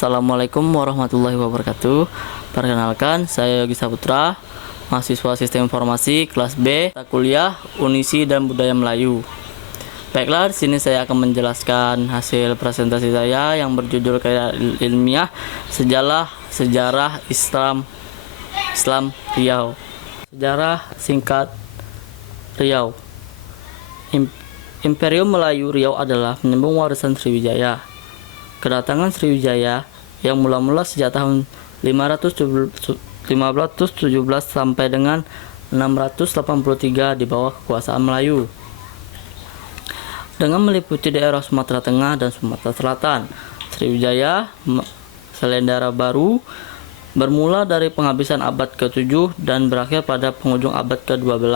Assalamualaikum warahmatullahi wabarakatuh. Perkenalkan, saya Yogi Saputra, mahasiswa Sistem Informasi kelas B, mata kuliah Unisi dan Budaya Melayu. Baiklah, di sini saya akan menjelaskan hasil presentasi saya yang berjudul karya ilmiah Sejarah Islam Riau. Sejarah singkat Riau. Imperium Melayu Riau adalah penyambung warisan Sriwijaya. Kedatangan Sriwijaya yang mula-mula sejak tahun 1517 sampai dengan 683 di bawah kekuasaan Melayu, dengan meliputi daerah Sumatera Tengah dan Sumatera Selatan. Sriwijaya Selendara Baru bermula dari penghabisan abad ke-7 dan berakhir pada penghujung abad ke-12.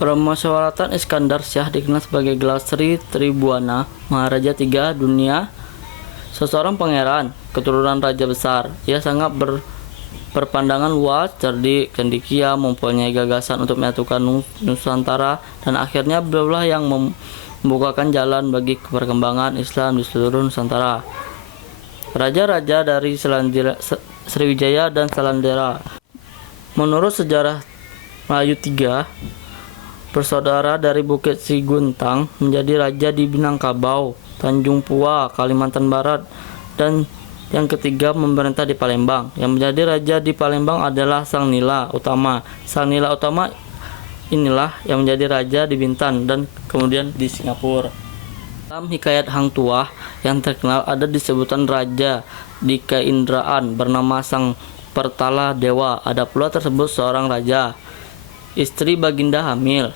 Permusyawaratan Iskandar Syah dikenal sebagai gelar Sri Tribuana Maharaja III Dunia. Seseorang pangeran keturunan raja besar, ia sangat berpandangan luas, cerdik, cendekia, mempunyai gagasan untuk menyatukan Nusantara, dan akhirnya beliaulah yang membukakan jalan bagi perkembangan Islam di seluruh Nusantara. Raja-raja dari Sriwijaya dan Selandera. Menurut sejarah Melayu III, bersaudara dari Bukit Siguntang menjadi raja di Minangkabau, Tanjung Pua, Kalimantan Barat, dan yang ketiga memerintah di Palembang. Yang menjadi raja di Palembang adalah Sang Nila Utama. Sang Nila Utama inilah yang menjadi raja di Bintan dan kemudian di Singapura. Dalam hikayat Hang Tuah yang terkenal ada disebutan raja di Keindraan bernama Sang Pertala Dewa. Ada pula tersebut seorang raja, istri Baginda hamil,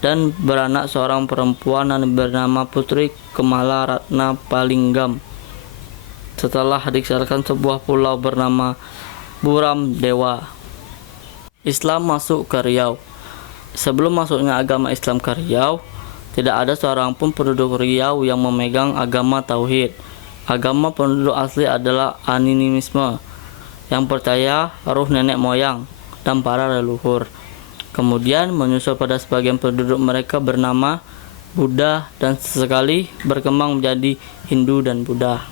dan beranak seorang perempuan yang bernama Putri Kemala Ratna Palinggam. Setelah dikisahkan sebuah pulau bernama Buram Dewa. Islam masuk ke Riau. Sebelum masuknya agama Islam ke Riau, tidak ada seorang pun penduduk Riau yang memegang agama Tauhid. Agama penduduk asli adalah animisme, yang percaya ruh nenek moyang dan para leluhur. Kemudian menyusul pada sebagian penduduk mereka bernama Buddha dan sesekali berkembang menjadi Hindu dan Buddha.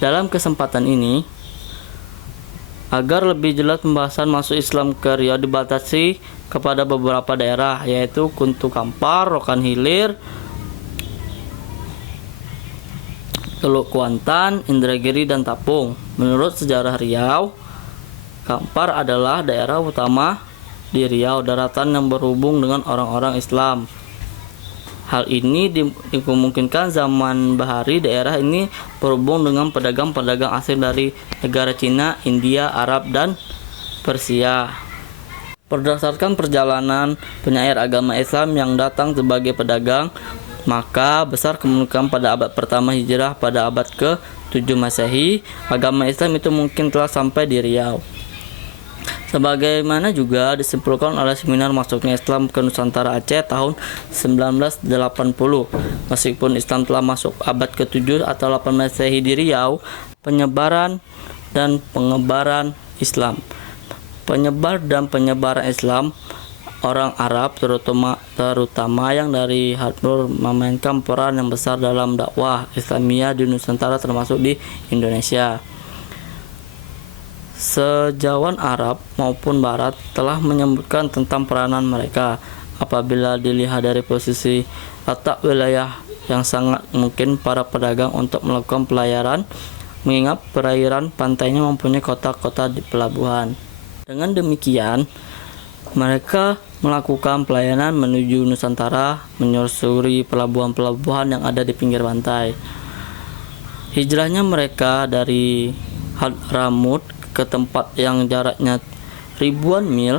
Dalam kesempatan ini, agar lebih jelas pembahasan masuk Islam ke Riau dibatasi kepada beberapa daerah, yaitu Kuntu Kampar, Rokan Hilir, Teluk Kuantan, Indragiri, dan Tapung. Menurut sejarah Riau, Kampar adalah daerah utama di Riau, daratan yang berhubung dengan orang-orang Islam. Hal ini dimungkinkan zaman Bahari. Daerah ini berhubung dengan pedagang-pedagang asing dari negara Cina, India, Arab, dan Persia. Berdasarkan perjalanan penyair agama Islam yang datang sebagai pedagang, maka besar kemungkinan pada abad pertama Hijrah, pada abad ke-7 Masehi, agama Islam itu mungkin telah sampai di Riau. Sebagaimana juga disimpulkan oleh seminar masuknya Islam ke Nusantara Aceh tahun 1980. Meskipun Islam telah masuk abad ke-7 atau 8 Masehi di Riau, penyebaran dan penyebaran Islam. Penyebar dan penyebaran Islam orang Arab terutama yang dari Hadnur memainkan peran yang besar dalam dakwah Islamiyah di Nusantara termasuk di Indonesia. Sejauhan Arab maupun Barat telah menyebutkan tentang peranan mereka. Apabila dilihat dari posisi letak wilayah yang sangat mungkin para pedagang untuk melakukan pelayaran, mengingat perairan pantainya mempunyai kota-kota di pelabuhan. Dengan demikian, mereka melakukan pelayanan menuju Nusantara, menyusuri pelabuhan-pelabuhan yang ada di pinggir pantai. Hijrahnya mereka dari Hadramut ke tempat yang jaraknya ribuan mil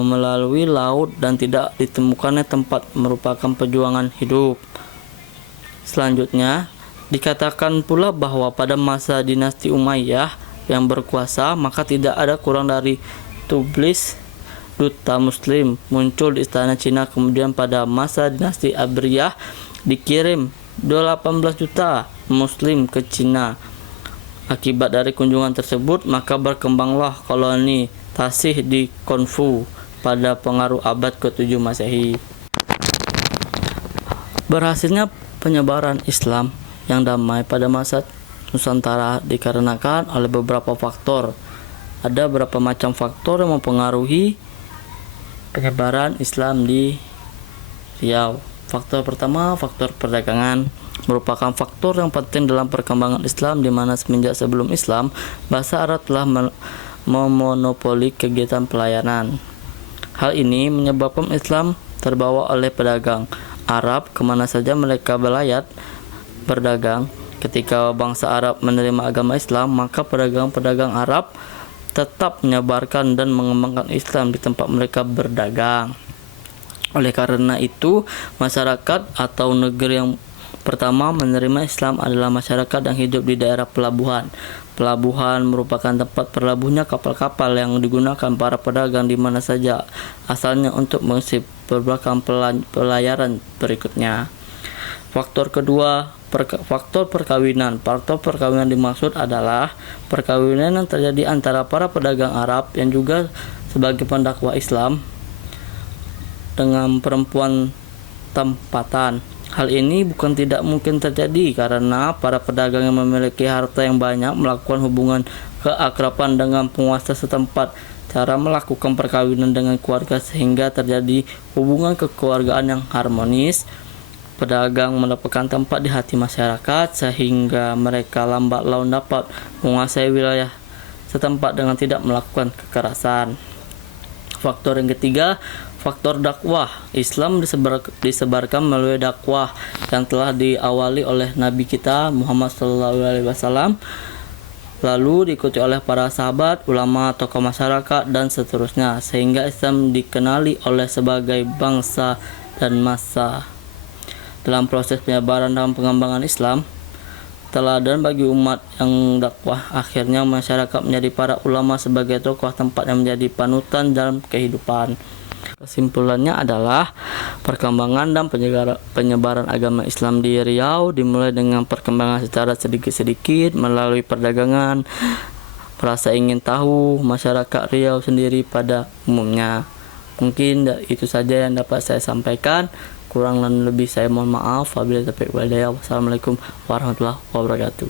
melalui laut dan tidak ditemukannya tempat merupakan perjuangan hidup. Selanjutnya, dikatakan pula bahwa pada masa dinasti Umayyah yang berkuasa, maka tidak ada kurang dari 17 duta muslim muncul di istana Cina. Kemudian pada masa dinasti Abriyah dikirim 18 juta muslim ke Cina. Akibat dari kunjungan tersebut, maka berkembanglah koloni Tasih di Konfu pada pengaruh abad ke-7 Masehi. Berhasilnya penyebaran Islam yang damai pada masa Nusantara dikarenakan oleh beberapa faktor. Ada beberapa macam faktor yang mempengaruhi penyebaran Islam di Riau. Faktor pertama, faktor perdagangan merupakan faktor yang penting dalam perkembangan Islam, di mana semenjak sebelum Islam, bahasa Arab telah memonopoli kegiatan pelayanan. Hal ini menyebabkan Islam terbawa oleh pedagang Arab kemana saja mereka berdagang. Ketika bangsa Arab menerima agama Islam, maka pedagang-pedagang Arab tetap menyebarkan dan mengembangkan Islam di tempat mereka berdagang. Oleh karena itu, masyarakat atau negeri yang pertama menerima Islam adalah masyarakat yang hidup di daerah pelabuhan. Pelabuhan merupakan tempat berlabuhnya kapal-kapal yang digunakan para pedagang di mana saja asalnya untuk mengisi berbagai pelayaran berikutnya. Faktor kedua, faktor perkawinan. Faktor perkawinan dimaksud adalah perkawinan yang terjadi antara para pedagang Arab yang juga sebagai pendakwah Islam dengan perempuan tempatan. Hal ini bukan tidak mungkin terjadi karena para pedagang yang memiliki harta yang banyak melakukan hubungan keakraban dengan penguasa setempat. Cara melakukan perkawinan dengan keluarga sehingga terjadi hubungan kekeluargaan yang harmonis. Pedagang mendapatkan tempat di hati masyarakat sehingga mereka lambat laun dapat menguasai wilayah setempat dengan tidak melakukan kekerasan. Faktor yang ketiga, faktor dakwah. Islam disebarkan melalui dakwah yang telah diawali oleh Nabi kita Muhammad SAW, lalu diikuti oleh para sahabat, ulama, tokoh masyarakat, dan seterusnya, sehingga Islam dikenali oleh sebagai bangsa dan masa. Dalam proses penyebaran dan pengembangan Islam, teladan bagi umat yang dakwah, akhirnya masyarakat menjadi para ulama sebagai tokoh tempat yang menjadi panutan dalam kehidupan. Kesimpulannya adalah perkembangan dan penyebaran agama Islam di Riau dimulai dengan perkembangan secara sedikit-sedikit melalui perdagangan, rasa ingin tahu masyarakat Riau sendiri pada umumnya. Mungkin itu saja yang dapat saya sampaikan. Kurang dan lebih saya mohon maaf. Wabillahi taufiq wal hidayah. Wassalamualaikum warahmatullahi wabarakatuh.